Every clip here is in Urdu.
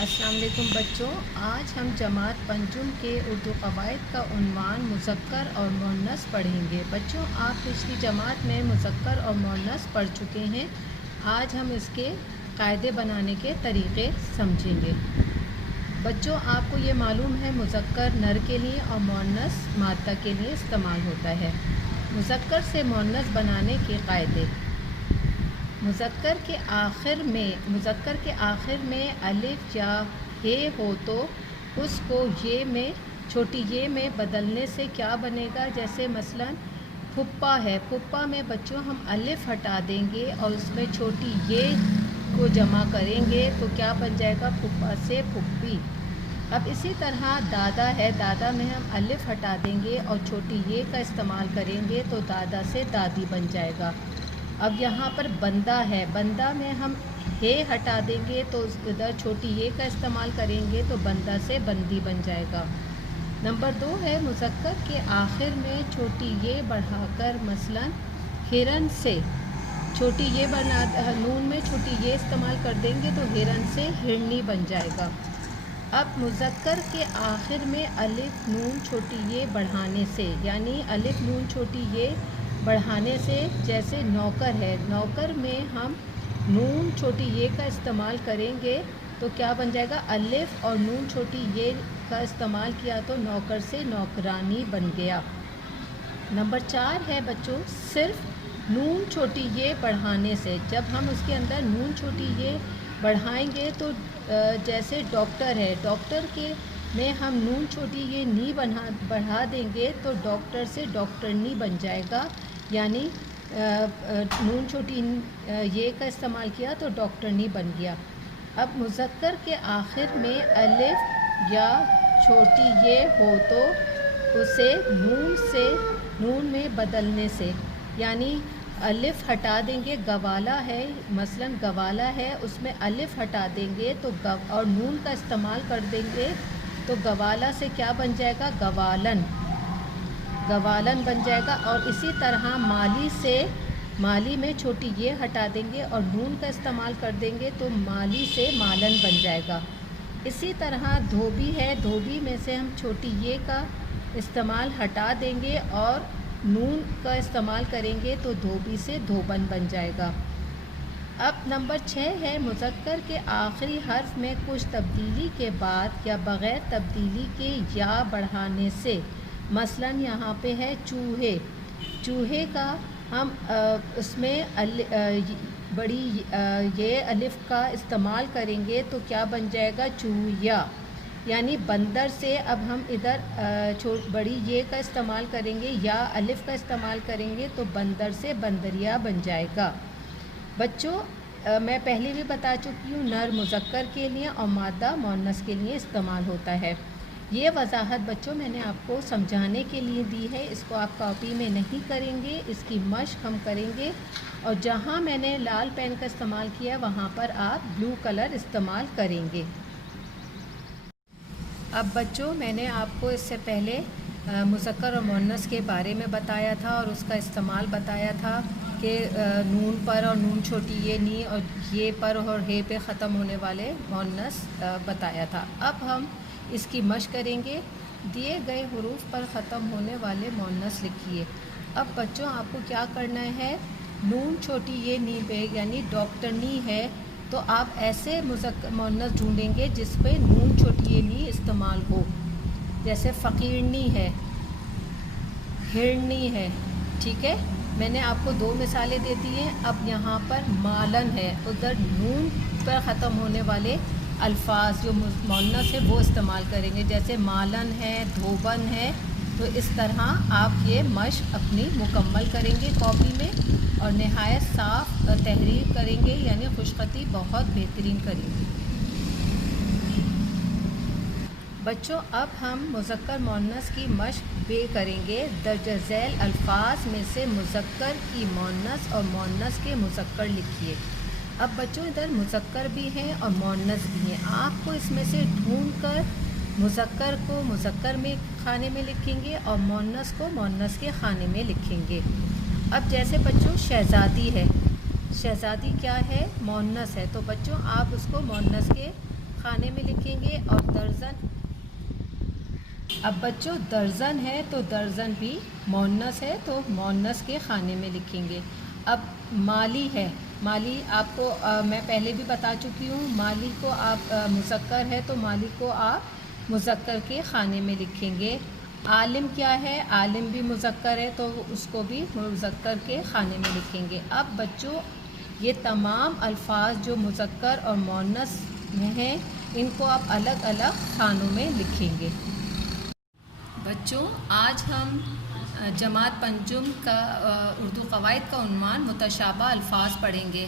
السلام علیکم بچوں، آج ہم جماعت پنجم کے اردو قواعد کا عنوان مذکر اور مؤنث پڑھیں گے۔ بچوں، آپ پچھلی جماعت میں مذکر اور مؤنث پڑھ چکے ہیں۔ آج ہم اس کے قاعدے بنانے کے طریقے سمجھیں گے۔ بچوں، آپ کو یہ معلوم ہے مذکر نر کے لیے اور مؤنث مادہ کے لیے استعمال ہوتا ہے۔ مذکر سے مؤنث بنانے کے قاعدے: مذکر کے آخر میں الف یا ہے ہو تو اس کو چھوٹی یہ میں بدلنے سے کیا بنے گا؟ جیسے مثلا پھپھا ہے، پھپھا میں بچوں ہم الف ہٹا دیں گے اور اس میں چھوٹی یہ کو جمع کریں گے تو کیا بن جائے گا؟ پھپھا سے پھپھی۔ اب اسی طرح دادا ہے، دادا میں ہم الف ہٹا دیں گے اور چھوٹی یہ کا استعمال کریں گے تو دادا سے دادی بن جائے گا۔ اب یہاں پر بندہ ہے، بندہ میں ہم ہے ہٹا دیں گے تو ادھر چھوٹی یہ کا استعمال کریں گے تو بندہ سے بندی بن جائے گا۔ نمبر 2 ہے مذکر کے آخر میں چھوٹی یہ بڑھا کر مثلا ہرن سے چھوٹی یہ نون میں چھوٹی یہ استعمال کر دیں گے تو ہرن سے ہرنی بن جائے گا۔ اب مذکر کے آخر میں الف نون چھوٹی یہ بڑھانے سے، یعنی الف نون چھوٹی یہ بڑھانے سے، جیسے نوکر ہے، نوکر میں ہم نون چھوٹی یہ کا استعمال کریں گے تو کیا بن جائے گا؟ الف اور نون چھوٹی یہ کا استعمال کیا تو نوکر سے نوکرانی بن گیا۔ نمبر 4 ہے بچوں صرف نون چھوٹی یہ بڑھانے سے، جب ہم اس کے اندر نون چھوٹی یہ بڑھائیں گے تو جیسے ڈاکٹر ہے، ڈاکٹر کے میں ہم نون چھوٹی یہ نی بڑھا دیں گے تو ڈاکٹر سے ڈاکٹرنی بن جائے گا، یعنی نون چھوٹی یہ کا استعمال کیا تو ڈاکٹرنی بن گیا۔ اب مذکر کے آخر میں الف یا چھوٹی یہ ہو تو اسے نون میں بدلنے سے، یعنی الف ہٹا دیں گے، گوالا ہے مثلا گوالا ہے، اس میں الف ہٹا دیں گے تو اور نون کا استعمال کر دیں گے تو گوالا سے کیا بن جائے گا؟ گوالن بن جائے گا۔ اور اسی طرح مالی میں چھوٹی یہ ہٹا دیں گے اور نون کا استعمال کر دیں گے تو مالی سے مالن بن جائے گا۔ اسی طرح دھوبی ہے، دھوبی میں سے ہم چھوٹی یہ کا استعمال ہٹا دیں گے اور نون کا استعمال کریں گے تو دھوبی سے دھوبن بن جائے گا۔ اب نمبر 6 ہے مذکر کے آخری حرف میں کچھ تبدیلی کے بعد یا بغیر تبدیلی کے یا بڑھانے سے، مثلا یہاں پہ ہے چوہے کا ہم اس میں بڑی یہ الف کا استعمال کریں گے تو کیا بن جائے گا؟ چوہیا، یعنی بندر سے اب ہم ادھر بڑی یہ کا استعمال کریں گے یا الف کا استعمال کریں گے تو بندر سے بندریا بن جائے گا۔ بچوں، میں پہلے بھی بتا چکی ہوں نر مذکر کے لیے اور مادہ مؤنث کے لیے استعمال ہوتا ہے۔ یہ وضاحت بچوں میں نے آپ کو سمجھانے کے لیے دی ہے، اس کو آپ کاپی میں نہیں کریں گے، اس کی مشق ہم کریں گے اور جہاں میں نے لال پین کا استعمال کیا وہاں پر آپ بلو کلر استعمال کریں گے۔ اب بچوں، میں نے آپ کو اس سے پہلے مذکر اور مؤنث کے بارے میں بتایا تھا اور اس کا استعمال بتایا تھا کہ نون پر اور نون چھوٹی یہ نی اور یہ پر اور ہے پہ ختم ہونے والے مؤنث بتایا تھا۔ اب ہم اس کی مشق کریں گے۔ دیے گئے حروف پر ختم ہونے والے مؤنث لکھیے۔ اب بچوں آپ کو کیا کرنا ہے؟ نون چھوٹی یہ نی پہ، یعنی ڈاکٹرنی ہے تو آپ ایسے مؤنث ڈھونڈیں گے جس پہ نون چھوٹی یہ نی استعمال ہو، جیسے فقیرنی ہے، ہرنی ہے، ٹھیک ہے؟ میں نے آپ کو 2 مثالیں دے دی ہیں۔ اب یہاں پر مالن ہے، ادھر نون پر ختم ہونے والے الفاظ جو مؤنث ہے وہ استعمال کریں گے، جیسے مالن ہے، دھوبن ہے۔ تو اس طرح آپ یہ مشق اپنی مکمل کریں گے کاپی میں اور نہایت صاف تحریر کریں گے، یعنی خوش خطی بہت بہترین کریں گے۔ بچوں، اب ہم مذکر مؤنث کی مشق بھی کریں گے۔ درج ذیل الفاظ میں سے مذکر کی مؤنث اور مؤنث کے مذکر لکھیے۔ اب بچوں ادھر مذکر بھی ہیں اور مؤنث بھی ہیں، آپ کو اس میں سے ڈھونڈ کر مذکر کو مذکر میں خانے میں لکھیں گے اور مؤنث کو مؤنث کے خانے میں لکھیں گے۔ اب جیسے بچوں شہزادی ہے، شہزادی کیا ہے؟ مؤنث ہے، تو بچوں آپ اس کو مؤنث کے خانے میں لکھیں اب بچوں درجن ہے تو درجن بھی مونس ہے تو مونس کے خانے میں لکھیں گے. اب مالی ہے، مالی آپ کو میں پہلے بھی بتا چکی ہوں، مالی کو آپ مذکر ہے تو مالی کو آپ مذکر کے خانے میں لکھیں گے. عالم کیا ہے؟ عالم بھی مذکر ہے تو اس کو بھی مذکر کے خانے میں لکھیں گے. اب بچوں یہ تمام الفاظ جو مذکر اور مؤنث میں ہیں ان کو آپ الگ الگ خانوں میں لکھیں گے. بچوں آج ہم جماعت پنجم کا اردو قواعد کا عنوان متشابہ الفاظ پڑھیں گے.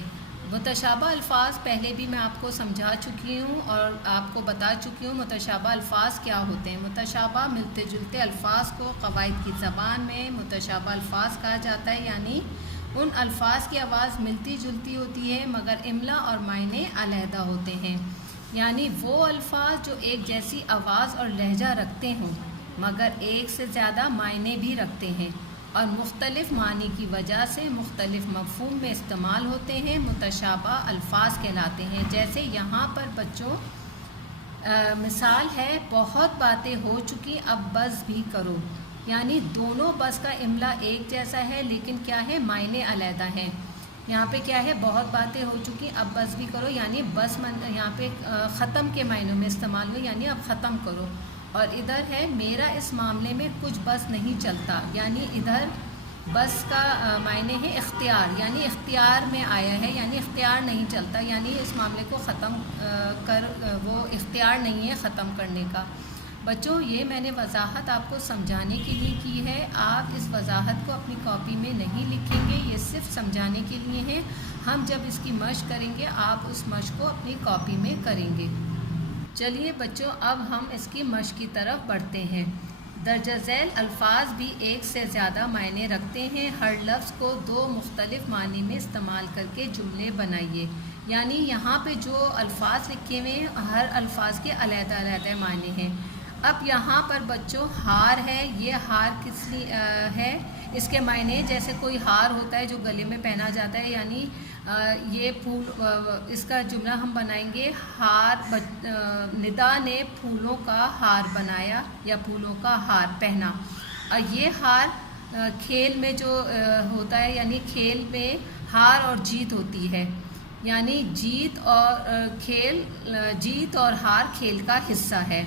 متشابہ الفاظ پہلے بھی میں آپ کو سمجھا چکی ہوں اور آپ کو بتا چکی ہوں متشابہ الفاظ کیا ہوتے ہیں. متشابہ ملتے جلتے الفاظ کو قواعد کی زبان میں متشابہ الفاظ کہا جاتا ہے، یعنی ان الفاظ کی آواز ملتی جلتی ہوتی ہے مگر املا اور معنی علیحدہ ہوتے ہیں. یعنی وہ الفاظ جو ایک جیسی آواز اور لہجہ رکھتے ہوں مگر ایک سے زیادہ معنی بھی رکھتے ہیں اور مختلف معنی کی وجہ سے مختلف مفہوم میں استعمال ہوتے ہیں، متشابہ الفاظ کہلاتے ہیں. جیسے یہاں پر بچوں مثال ہے، بہت باتیں ہو چکی اب بس بھی کرو، یعنی دونوں بس کا املا ایک جیسا ہے لیکن کیا ہے معنی علیحدہ ہیں. یہاں پہ کیا ہے، بہت باتیں ہو چکی اب بس بھی کرو، یعنی بس یہاں پہ ختم کے معنوں میں استعمال ہوئی، یعنی اب ختم کرو. اور ادھر ہے میرا اس معاملے میں کچھ بس نہیں چلتا، یعنی ادھر بس کا معنی ہے اختیار، یعنی اختیار میں آیا ہے، یعنی اختیار نہیں چلتا، یعنی اس معاملے کو ختم کر وہ اختیار نہیں ہے ختم کرنے کا. بچوں یہ میں نے وضاحت آپ کو سمجھانے کے لیے کی ہے، آپ اس وضاحت کو اپنی کاپی میں نہیں لکھیں گے، یہ صرف سمجھانے کے لیے ہے. ہم جب اس کی مشق کریں گے آپ اس مشق کو اپنی کاپی میں کریں گے. چلیے بچوں اب ہم اس کی مشق کی طرف بڑھتے ہیں. درجہ ذیل الفاظ بھی ایک سے زیادہ معنی رکھتے ہیں. ہر لفظ کو دو مختلف معنی میں استعمال کر کے جملے بنائیے. یعنی یہاں پہ جو الفاظ لکھے ہوئے ہیں ہر الفاظ کے علیحدہ علیحدہ معنی ہیں. اب یہاں پر بچوں ہار ہے، یہ ہار کس لیے ہے؟ اس کے معنی جیسے کوئی ہار ہوتا ہے جو گلے میں پہنا جاتا ہے، یعنی یہ پھول، اس کا جملہ ہم بنائیں گے ہار ندا نے پھولوں کا ہار بنایا یا پھولوں کا ہار پہنا. اور یہ ہار کھیل میں جو ہوتا ہے، یعنی کھیل میں ہار اور جیت ہوتی ہے، یعنی جیت اور ہار کھیل کا حصہ ہے.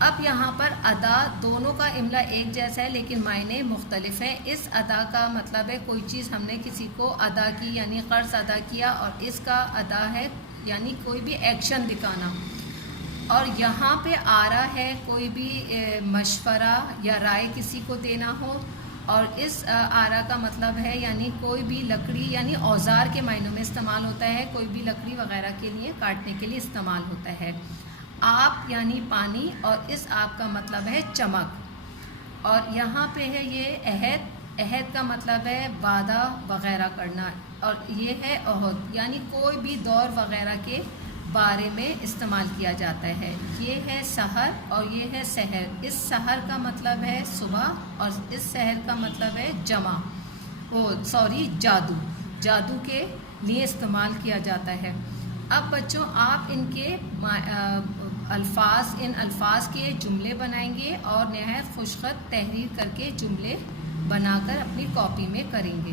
اب یہاں پر ادا دونوں کا املا ایک جیسا ہے لیکن معنی مختلف ہیں. اس ادا کا مطلب ہے کوئی چیز ہم نے کسی کو ادا کی، یعنی قرض ادا کیا، اور اس کا ادا ہے یعنی کوئی بھی ایکشن دکھانا. اور یہاں پہ آرا ہے کوئی بھی مشورہ یا رائے کسی کو دینا ہو، اور اس آرا کا مطلب ہے یعنی کوئی بھی لکڑی، یعنی اوزار کے معنوں میں استعمال ہوتا ہے، کوئی بھی لکڑی وغیرہ کے لیے کاٹنے کے لیے استعمال ہوتا ہے. آپ یعنی پانی، اور اس آپ کا مطلب ہے چمک. اور یہاں پہ ہے یہ عہد، عہد کا مطلب ہے وعدہ وغیرہ کرنا، اور یہ ہے عہد یعنی کوئی بھی دور وغیرہ کے بارے میں استعمال کیا جاتا ہے. یہ ہے سحر اور یہ ہے سحر. اس سحر کا مطلب ہے صبح اور اس سحر کا مطلب ہے جادو، جادو کے لیے استعمال کیا جاتا ہے. اب بچوں آپ ان کے ان الفاظ کے جملے بنائیں گے اور نہایت خوش خط تحریر کر کے جملے بنا کر اپنی کاپی میں کریں گے.